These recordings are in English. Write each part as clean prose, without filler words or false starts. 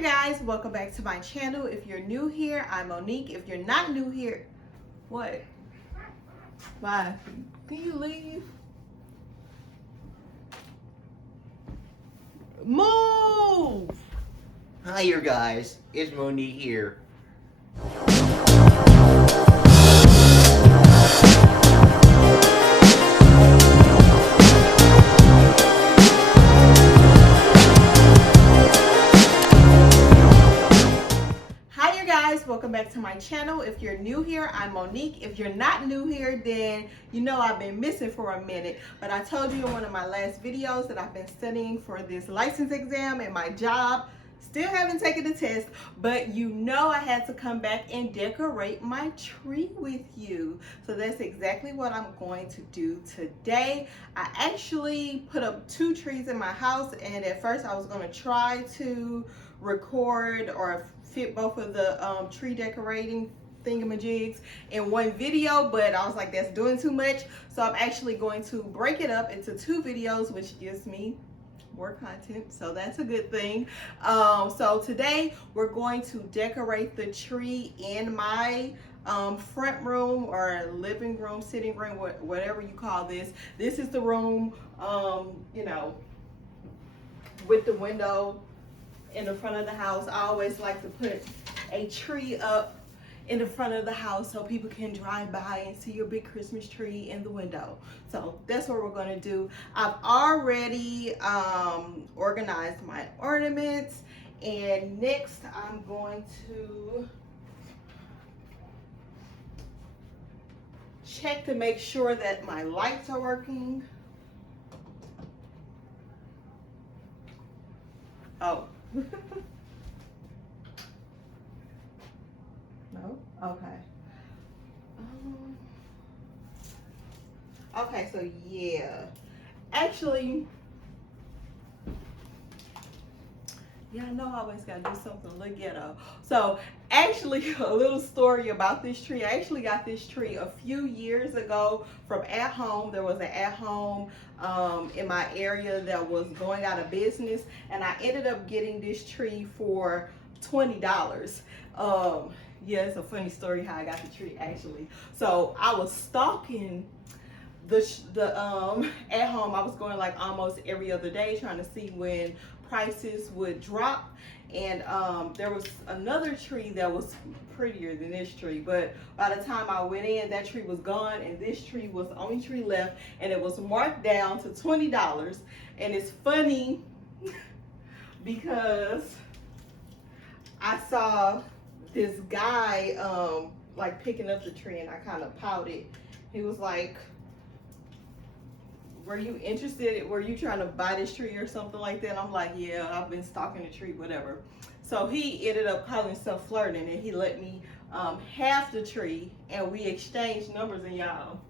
you guys, welcome back to my channel. If you're new here, I'm Monique. If you're not new here, what? Why? Can you leave? Move! Hi, you guys. It's Monique here. Hi you guys, welcome back to my channel. If you're new here, I'm Monique. If you're not new here, then you know I've been missing for a minute. But I told you in one of my last videos that I've been studying for this license exam and my job. Still haven't taken the test, but you know I had to come back and decorate my tree with you. So that's exactly what I'm going to do today. I actually put up 2 trees in my house, and at first I was going to try to record or fit both of the tree decorating thingamajigs in one video, but I was like, that's doing too much. So I'm actually going to break it up into 2 videos, which gives me more content, so that's a good thing. So today we're going to decorate the tree in my front room or living room, sitting room, whatever you call this. This is the room, you know, with the window in the front of the house. I always like to put a tree up in the front of the house so people can drive by and see your big Christmas tree in the window. So that's what we're gonna do. I've already organized my ornaments, and next I'm going to check to make sure that my lights are working. Oh. No? Okay. Okay, so yeah. Actually, yeah, I know I always gotta do something a little ghetto. So actually, a little story about this tree. I actually got this tree a few years ago from At Home. There was an At Home in my area that was going out of business, and I ended up getting this tree for $20. Yeah, it's a funny story how I got the tree actually. So I was stalking the At Home. I was going like almost every other day trying to see when prices would drop, and there was another tree that was prettier than this tree, but by the time I went in, that tree was gone, and this tree was the only tree left, and it was marked down to $20. And it's funny because I saw this guy like picking up the tree, and I kind of pouted. He was like, were you interested? Were you trying to buy this tree or something like that? And I'm like, yeah, I've been stalking the tree, whatever. So he ended up calling himself flirting, and he let me have the tree, and we exchanged numbers. And y'all,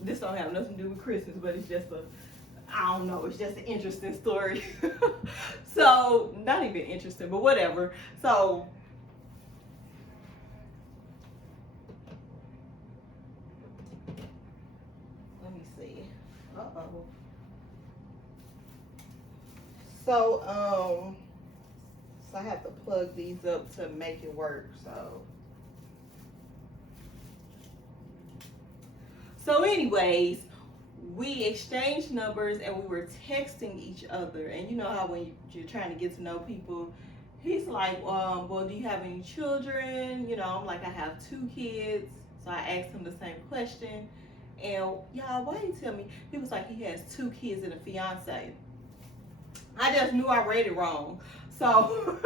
this don't have nothing to do with Christmas, but it's just I don't know, it's just an interesting story. So, not even interesting, but whatever. So, let me see. Uh-oh. So I have to plug these up to make it work, so anyways, we exchanged numbers, and we were texting each other. And you know how when you're trying to get to know people, he's like, well, do you have any children? You know, I'm like, I have 2 kids. So I asked him the same question. And y'all, why did he tell me? He was like, he has 2 kids and a fiance. I just knew I read it wrong. So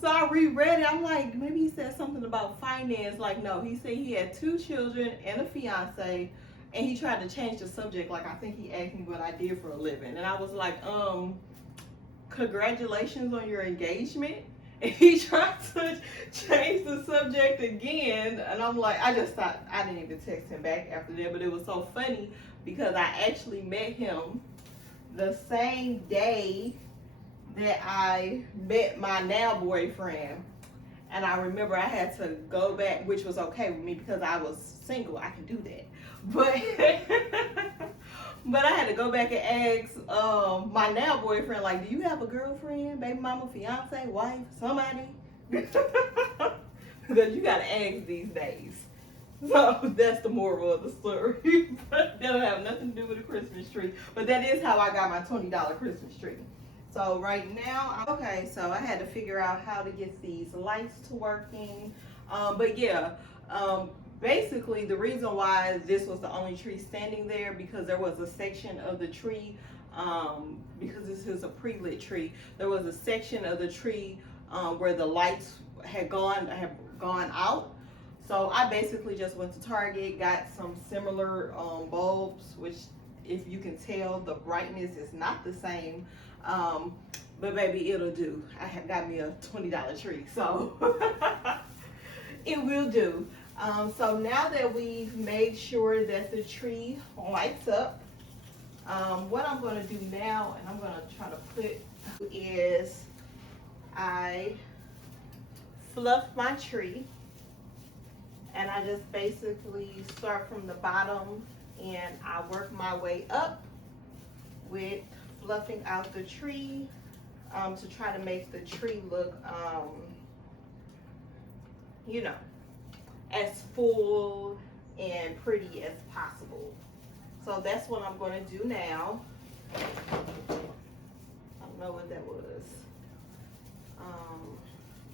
so I reread it. I'm like, maybe he said something about finance. Like, no, he said he had 2 children and a fiance. And he tried to change the subject. Like, I think he asked me what I did for a living. And I was like, congratulations on your engagement. And he tried to change the subject again. And I'm like, I just thought, I didn't even text him back after that. But it was so funny because I actually met him the same day that I met my now boyfriend. And I remember I had to go back, which was okay with me because I was single. I can do that. But But I had to go back and ask my now boyfriend, like, do you have a girlfriend, baby mama, fiance, wife, somebody? Because you gotta ask these days. So that's the moral of the story. But that don't have nothing to do with a Christmas tree. But that is how I got my $20 Christmas tree. So right now, okay, so I had to figure out how to get these lights to working. But yeah, basically the reason why this was the only tree standing there, because there was a section of the tree, because this is a pre-lit tree, there was a section of the tree where the lights had gone out. So I basically just went to Target, got some similar bulbs, which if you can tell, the brightness is not the same. But baby, it'll do. I have got me a $20 tree, so it will do. So now that we've made sure that the tree lights up, what I'm going to do now, and I'm going to try to put, is I fluff my tree. And I just basically start from the bottom and I work my way up with fluffing out the tree to try to make the tree look, you know, as full and pretty as possible. So that's what I'm going to do now. I don't know what that was.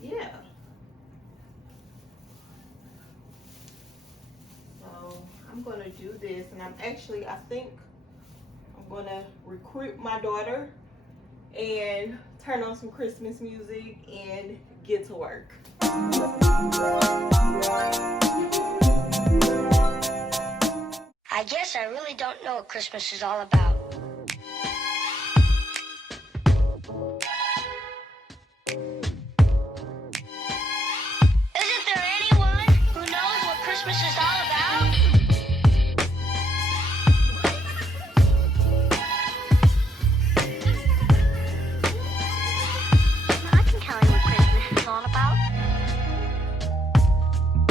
Yeah. So I'm going to do this, and I think I'm going to recruit my daughter and turn on some Christmas music and get to work. I guess I really don't know what Christmas is all about. Isn't there anyone who knows what Christmas is all about? I can tell you what Christmas is all about.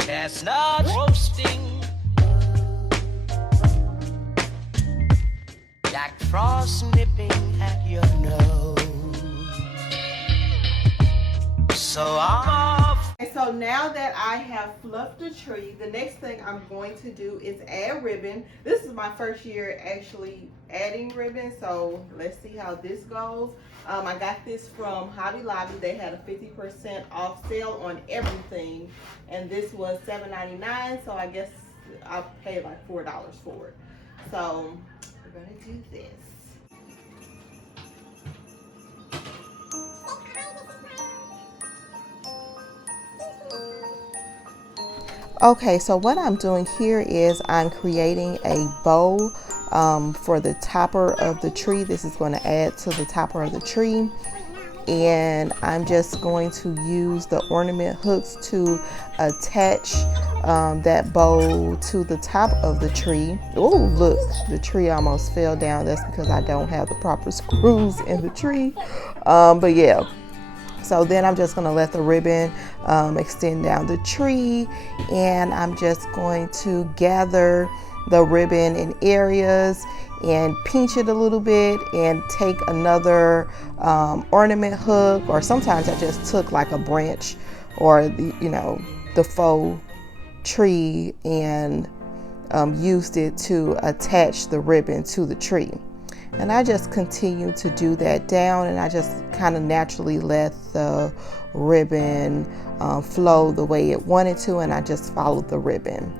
Chestnuts roasting, Jack Frost nipping at your nose. So I'm off. And so now that I have fluffed the tree, the next thing I'm going to do is add ribbon. This is my first year actually adding ribbon, so let's see how this goes. I got this from Hobby Lobby. They had a 50% off sale on everything, and this was $7.99, so I guess I paid like $4 for it. So we're gonna do this. Okay, so what I'm doing here is I'm creating a bow for the topper of the tree. This is going to add to the topper of the tree. And I'm just going to use the ornament hooks to attach that bow to the top of the tree. Oh, look, the tree almost fell down. That's because I don't have the proper screws in the tree. But yeah. So then I'm just going to let the ribbon extend down the tree, and I'm just going to gather the ribbon in areas and pinch it a little bit and take another ornament hook, or sometimes I just took like a branch or the faux tree and used it to attach the ribbon to the tree. And I just continue to do that down, and I just kind of naturally let the ribbon flow the way it wanted to, and I just followed the ribbon.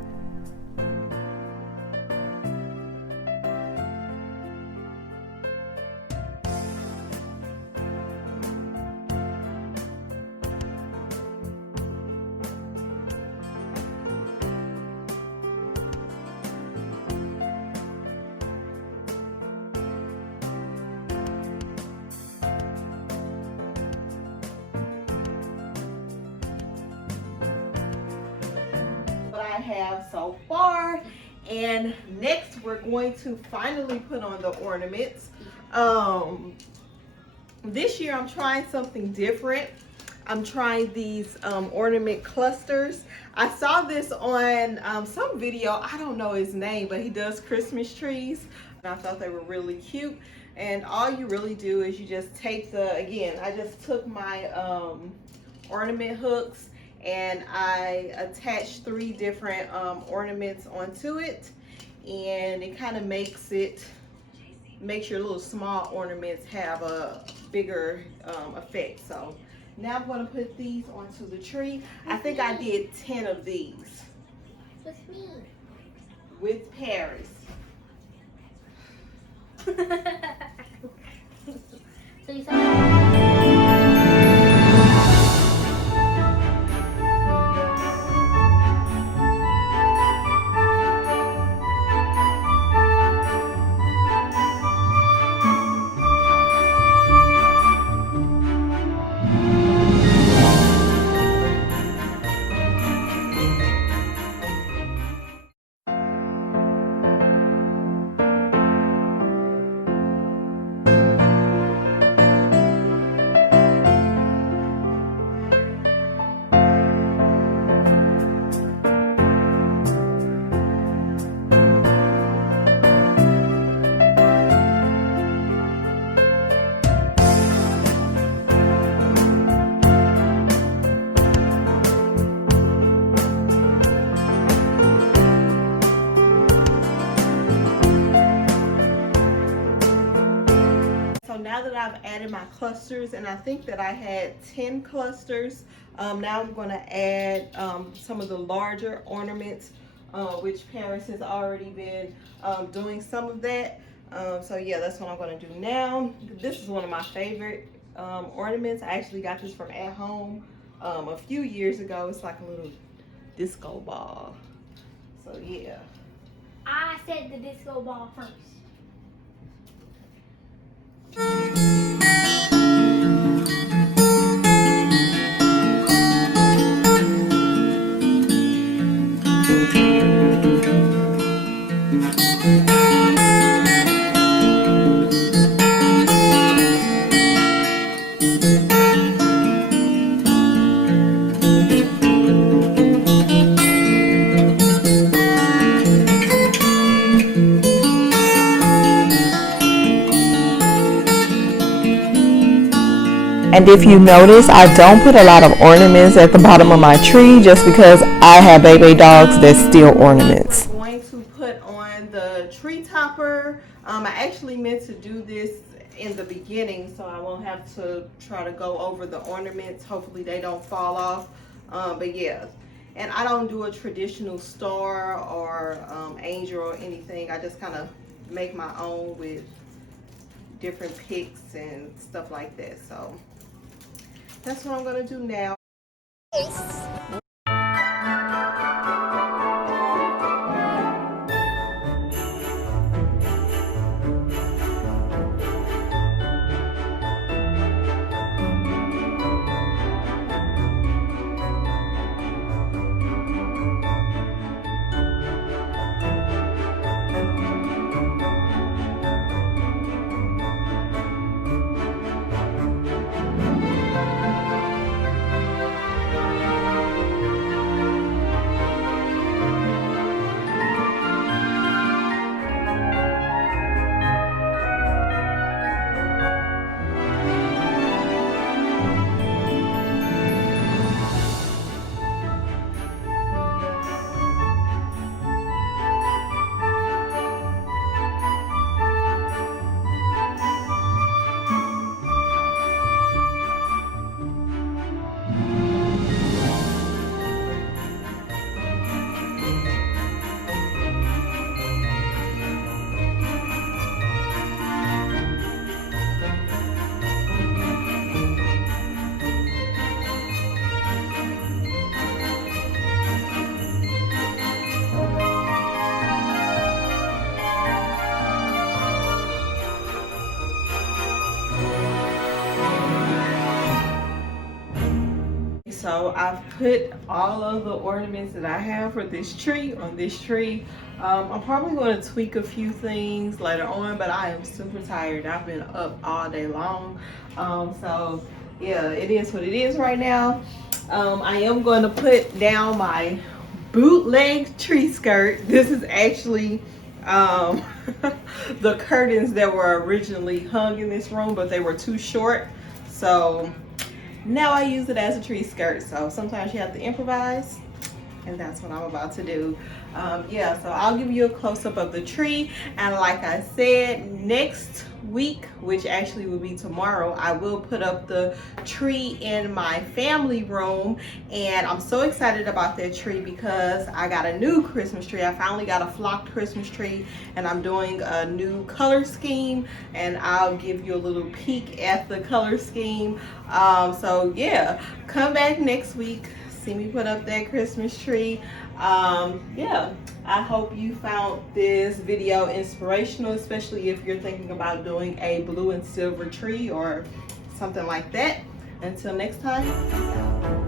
I have so far, and next we're going to finally put on the ornaments. This year I'm trying something different. I'm trying these ornament clusters. I saw this on some video. I don't know his name, but he does Christmas trees. I thought they were really cute. And all you really do is you just take I just took my ornament hooks and I attached 3 different ornaments onto it, and it kind of makes your little small ornaments have a bigger effect. So now I'm going to put these onto the tree. I think I did 10 of these. With me. With Paris. So you saw. Now that I've added my clusters, and I think that I had 10 clusters, now I'm going to add some of the larger ornaments, which Paris has already been doing some of that. So yeah, that's what I'm going to do now. This is one of my favorite ornaments. I actually got this from At Home a few years ago. It's like a little disco ball. So yeah. I said the disco ball first. And if you notice, I don't put a lot of ornaments at the bottom of my tree just because I have baby dogs that steal ornaments. I'm going to put on the tree topper. I actually meant to do this in the beginning so I won't have to try to go over the ornaments. Hopefully they don't fall off. But yeah, and I don't do a traditional star or angel or anything. I just kind of make my own with different picks and stuff like that. So that's what I'm gonna do now. So I've put all of the ornaments that I have for this tree on this tree. I'm probably going to tweak a few things later on, but I am super tired. I've been up all day long. So yeah, it is what it is right now. I am going to put down my bootleg tree skirt. This is actually the curtains that were originally hung in this room, but they were too short. So now I use it as a tree skirt. So sometimes you have to improvise, and that's what I'm about to do. Yeah, so I'll give you a close-up of the tree, and like I said, next week, which actually will be tomorrow, I will put up the tree in my family room. And I'm so excited about that tree because I got a new Christmas tree. I finally got a flocked Christmas tree, and I'm doing a new color scheme, and I'll give you a little peek at the color scheme. So yeah, come back next week, see me put up that Christmas tree. Yeah, I hope you found this video inspirational, especially if you're thinking about doing a blue and silver tree or something like that. Until next time, peace out.